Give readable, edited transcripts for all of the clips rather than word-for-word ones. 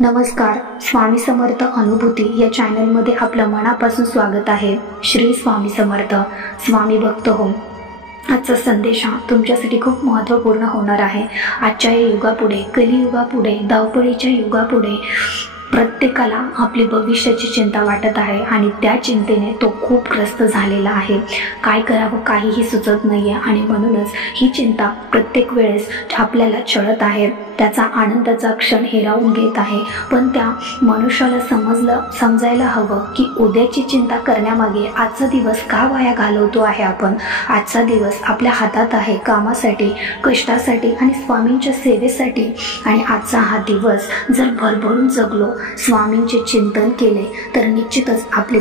नमस्कार. स्वामी समर्थ अनुभूती या चॅनलमध्ये आपलं मनापासून स्वागत आहे. श्री स्वामी समर्थ. स्वामी भक्त हो. आजचा संदेश हा तुमच्यासाठी खूप महत्त्वपूर्ण होणार आहे. आजच्या या युगापुढे, कलियुगापुढे, धावपळीच्या युगापुढे प्रत्येकाला आपली भविष्याची चिंता वाटत आहे आणि त्या चिंतेने तो खूप ग्रस्त झालेला आहे. काय करावं काहीही सुचत नाही आहे आणि म्हणूनच ही चिंता प्रत्येक वेळेस आपल्याला छळत आहे. त्याचा आनंदाचा क्षण हिरावून घेत आहे. पण त्या मनुष्याला समजायला हवं की उद्याची चिंता करण्यामागे आजचा दिवस का वाया घालवतो आहे आपण. आजचा दिवस आपल्या हातात आहे कामासाठी, कष्टासाठी आणि स्वामींच्या सेवेसाठी. आणि आजचा हा दिवस जर भरभरून जगलो, स्वामींचे चिंतन केले तर निश्चितच आपले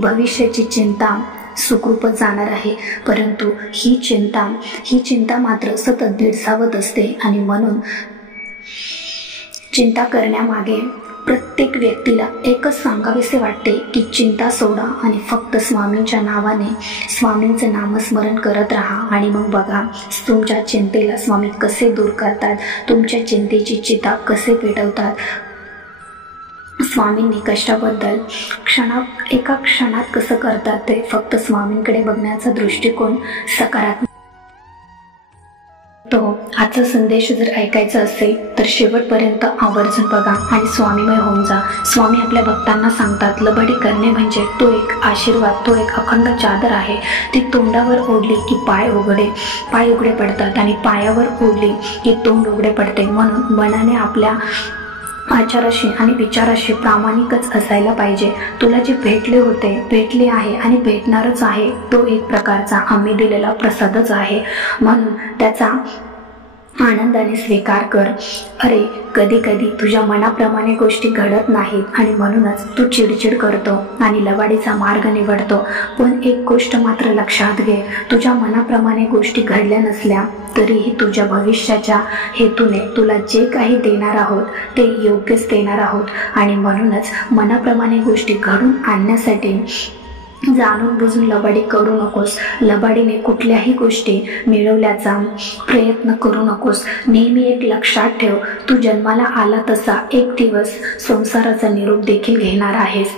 भविष्याची चिंता सुखरूपच जाणार आहे. परंतु ही चिंता मात्र सतत भेडसावत असते आणि म्हणून चिंता करण्यामागे प्रत्येक व्यक्तीला एकच सांगावेसे वाटते की चिंता सोडा आणि फक्त स्वामींच्या नावाने स्वामींचं नामस्मरण करत राहा. आणि मग बघा तुमच्या चिंतेला स्वामी कसे दूर करतात, तुमच्या चिंतेची चिता कसे पेटवतात. स्वामींनी कष्टाबद्दल एका क्षणात कसं करतात ते फक्त स्वामींकडे बघण्याचा दृष्टिकोन सकारात्मक. आजचा संदेश जर ऐकायचा असेल तर शेवटपर्यंत आवर्जून बघा आणि स्वामीमय होऊन जा. स्वामी आपल्या भक्तांना सांगतात, लबाडी करणे म्हणजे तो एक आशीर्वाद, तो एक अखंड चादर आहे. ती तोंडावर ओढली की पाय उघडे पडतात आणि पायावर ओढली की तोंड उघडे पडते. म्हणून मनाने आपल्या आचाराशी आणि विचाराशी प्रामाणिकच असायला पाहिजे. तुला जे भेटले आहे आणि भेटणारच आहे तो एक प्रकारचा आम्ही दिलेला प्रसादच आहे. म्हणून त्याचा आनंदाने स्वीकार कर. अरे कधी कधी तुझ्या मनाप्रमाणे गोष्टी घडत नाहीत आणि म्हणूनच तू चिडचिड करतो आणि लबाडीचा मार्ग निवडतो. पण एक गोष्ट मात्र लक्षात घे, तुझ्या मनाप्रमाणे गोष्टी घडल्या नसल्या तरीही तुझ्या भविष्याच्या हेतूने तुला जे काही देणार आहोत ते योग्यच देणार आहोत. आणि म्हणूनच मनाप्रमाणे गोष्टी घडून आणण्यासाठी जाणून बुजून लबाडी करू नकोस. लबाडीने कुठल्याही गोष्टी मिळवल्याचा प्रयत्न करू नकोस. नेहमी एक लक्षात ठेव, तू जन्माला आला तसा एक दिवस संसाराचा निरोप देखील घेणार आहेस.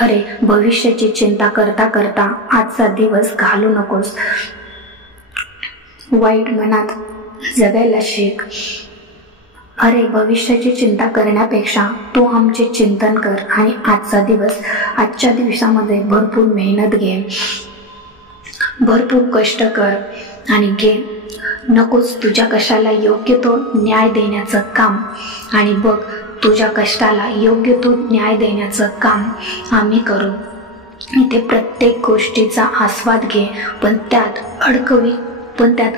अरे भविष्याची चिंता करता करता आजचा दिवस घालू नकोस. वाईट मनात जगायला शिक. अरे भविष्याची चिंता करण्यापेक्षा तू आमचे चिंतन कर आणि आजच्या दिवसामध्ये भरपूर मेहनत घे, भरपूर कष्ट कर आणि घे. नकोच तुझ्या कष्टाला योग्य तो न्याय देण्याचं काम. आणि बघ तुझ्या कष्टाला योग्य तो न्याय देण्याचं काम आम्ही करू. इथे प्रत्येक गोष्टीचा आस्वाद घे, पण त्यात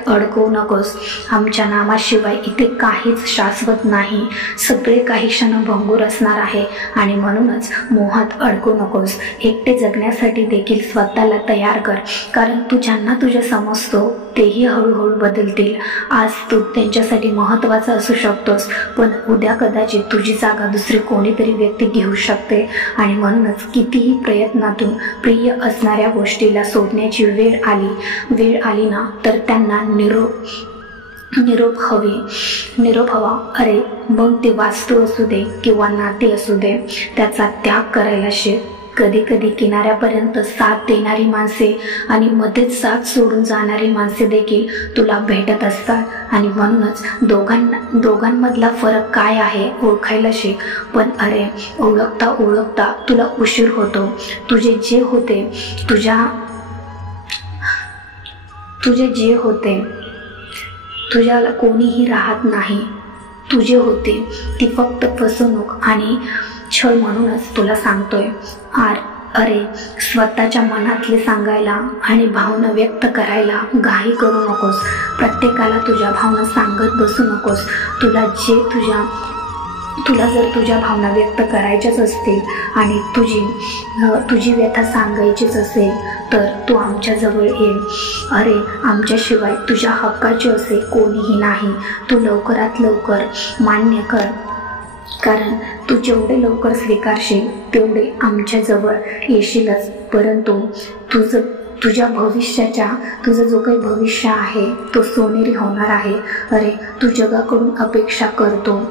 अडकवू नकोस. आमच्या नामाशिवाय इथे काहीच शाश्वत नाही. सगळे काही क्षण भंगूर असणार आहे आणि म्हणूनच मोहात अडकू नकोस. एकटे जगण्यासाठी देखील स्वतःला तयार कर, कारण तू ज्यांना तुझ्या समजतो तेही हळूहळू बदलतील. आज तू त्यांच्यासाठी महत्त्वाचा असू शकतोस, पण उद्या कदाचित तुझी जागा दुसरी कोणीतरी व्यक्ती घेऊ शकते. आणि म्हणूनच कितीही प्रयत्नातून प्रिय असणाऱ्या गोष्टीला सोडण्याची वेळ आली ना तर त्यांना निरोप हवा. अरे मग ती वास्तू असू दे किंवा नाती असू दे, त्याचा त्याग करायला शिक. कधी कधी किनाऱ्यापर्यंत साथ देणारी माणसे आणि मध्येच साथ सोडून जाणारी माणसे देखील तुला भेटत असतात आणि म्हणूनच दोघांमधला फरक काय आहे ओळखायला शिक. पण अरे ओळखता तुला उशीर होतो. तुझे जे होते तुझ्याला कोणीही राहत नाही. तुझे होते ती फक्त फसवणूक आणि छळ. म्हणूनच तुला सांगतोय, अरे स्वतःच्या मनातले सांगायला आणि भावना व्यक्त करायला घाई करू नकोस. प्रत्येकाला तुझ्या भावना सांगत बसू नकोस. तुला जर तुझ्या भावना व्यक्त करायच्याच असतील आणि तुझी व्यथा सांगायचीच असेल तर तू आमच्याजवळ ये. अरे आमच्याशिवाय तुझ्या हक्काचे असे कोणीही नाही. तू लवकरात लवकर मान्य कर, कारण तू जेवढे लवकर स्वीकारशील तेवढे आमच्याजवळ येशीलच. परंतु तुझं जो काही भविष्य आहे तो सोनेरी होणार आहे. अरे तू जगाकडून अपेक्षा करतो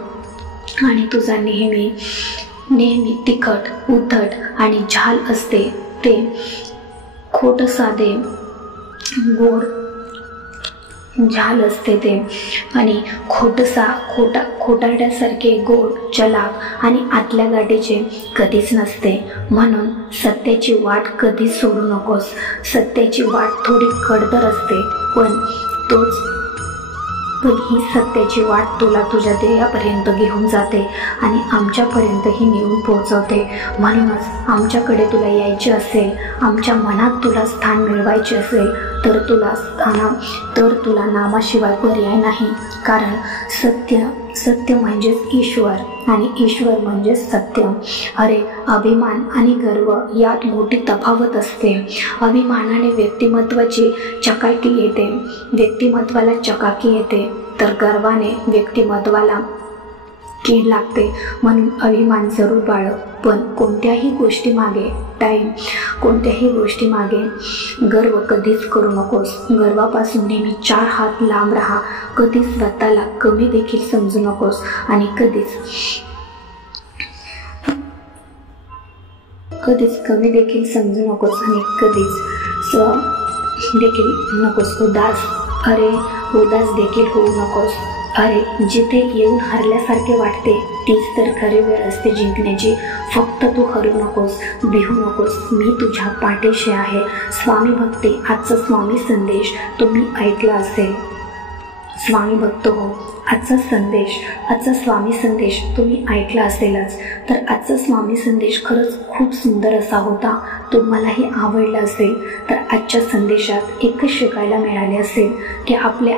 आणि तुझा नेहमी तिखट, उद्धट आणि झाल असते ते खोट साधे गोड झाल असते ते आणि खोटारड्यासारखे गोड, चलाक आणि आतल्या गाठीचे कधीच नसते. म्हणून सत्याची वाट कधीच सोडू नकोस. सत्याची वाट थोडी कडतर असते, पण ही सत्याची वाट तुला तुझ्या ध्येयापर्यंत घेऊन जाते आणि आमच्यापर्यंतही नेऊन पोहोचवते. म्हणूनच आमच्याकडे तुला यायचे असेल, आमच्या मनात तुला स्थान मिळवायचे असेल तर तुला नामाशिवाय पर्याय नाही. कारण सत्य म्हणजेच ईश्वर आणि ईश्वर म्हणजेच सत्य. अरे, अभिमान आणि गर्व यात मोठी तफावत असते. अभिमानाने व्यक्तिमत्वाची चकाकी येते, तर गर्वाने व्यक्तिमत्वाला कीड लागते. म्हणून अभिमान जरूर बाळ, पण कोणत्याही गोष्टी मागे गर्व कधीच करू नकोस. गर्वापासून नेहमी 4 हात लांब राहा. कधीच स्वतःला कमी देखील समजू नकोस आणि कधीच कमी देखील समजू नकोस आणि कधीच देखील नकोस उदास देखील होऊ नकोस. अरे, जिथे येऊन हरल्यासारखे वाटते तीच तर खरी वेळ असते जिंकण्याची. फक्त तू हरू नकोस, भिवू नकोस. मी तुझ्या पाठीशी आहे. स्वामी भक्ती आजचा स्वामी संदेश तुम्ही ऐकला असेल. स्वामी भक्त हो, आजचा स्वामी संदेश तुम्ही ऐकला असेलच. तर आजचा स्वामी संदेश खरंच खूप सुंदर असा होता. तुम्हालाही आवडला असेल. तर आजच्या संदेशात एकच शिकायला मिळाले असेल की आपल्या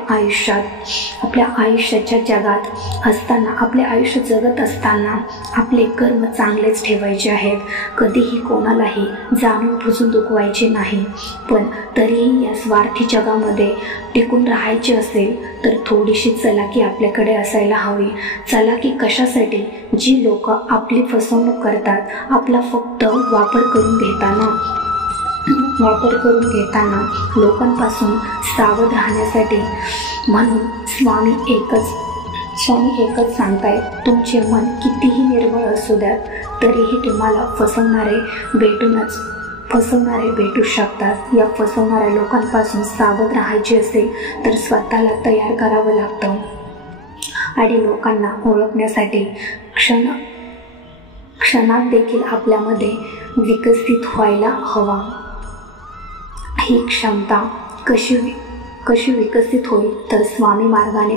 आयुष्याच्या जगात असताना, आपले आयुष्य जगत असताना आपले कर्म चांगलेच ठेवायचे आहेत. कधीही कोणालाही जाणून बुजून दुखवायचे नाही. पण तरीही या स्वार्थी जगामध्ये टिकून राहायचे असेल तर थोडीशी चलाकी आपल्याकडे असायला हवी. चलाकी कशासाठी? जी लोक आपली फसवणूक करतात, आपला फक्त वापर करून घेताना लोकांपासून सावध राहण्यासाठी. म्हणून स्वामी एकच सांगतायत, तुमचे मन कितीही निर्मळ असू द्यात तरीही तुम्हाला फसवणारे भेटू शकतात. या फसवणाऱ्या लोकांपासून सावध राहायचे असेल तर स्वतःला तयार करावं लागतं आणि लोकांना ओळखण्यासाठी क्षणात देखील आपल्यामध्ये विकसित व्हायला हवा. ही क्षमता कशी विकसित होईल? तर स्वामी मार्गाने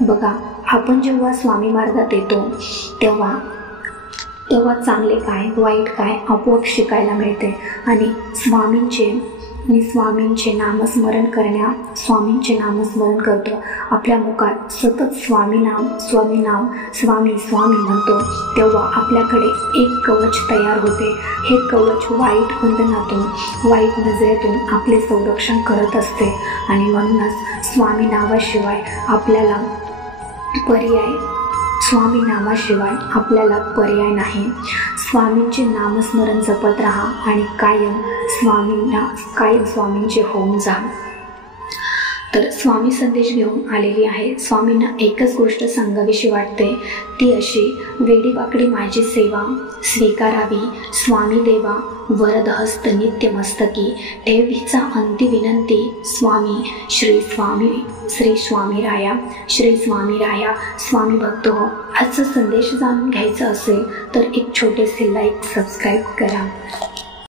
बघा. आपण जेव्हा स्वामी मार्गात येतो तेव्हा चांगले काय, वाईट काय आपोआप शिकायला मिळते. आणि स्वामींचे नामस्मरण करतो. आपल्या मुखात सतत स्वामी म्हणतो तेव्हा आपल्याकडे एक कवच तयार होते. हे कवच वाईट बंधनातून, वाईट नजरेतून आपले संरक्षण करत असते. आणि म्हणूनच स्वामी नामाशिवाय आपल्याला पर्याय नाही. स्वामींचे नामस्मरण जपत राहा आणि कायम स्वामींचे होऊन जा. तर स्वामी संदेश घेऊन आलेली आहे. स्वामींना एकच गोष्ट सांगावीशी वाटते, ती अशी: वेडीवाकडी माझी सेवा स्वीकारावी स्वामी देवा, वरदहस्त नित्य मस्तकी ठेवीचा अंती विनंती. श्री स्वामी राया. स्वामी भक्त हो, आजचा संदेश जाणून घ्यायचा असेल तर एक छोटेसे लाईक, सबस्क्राईब करा.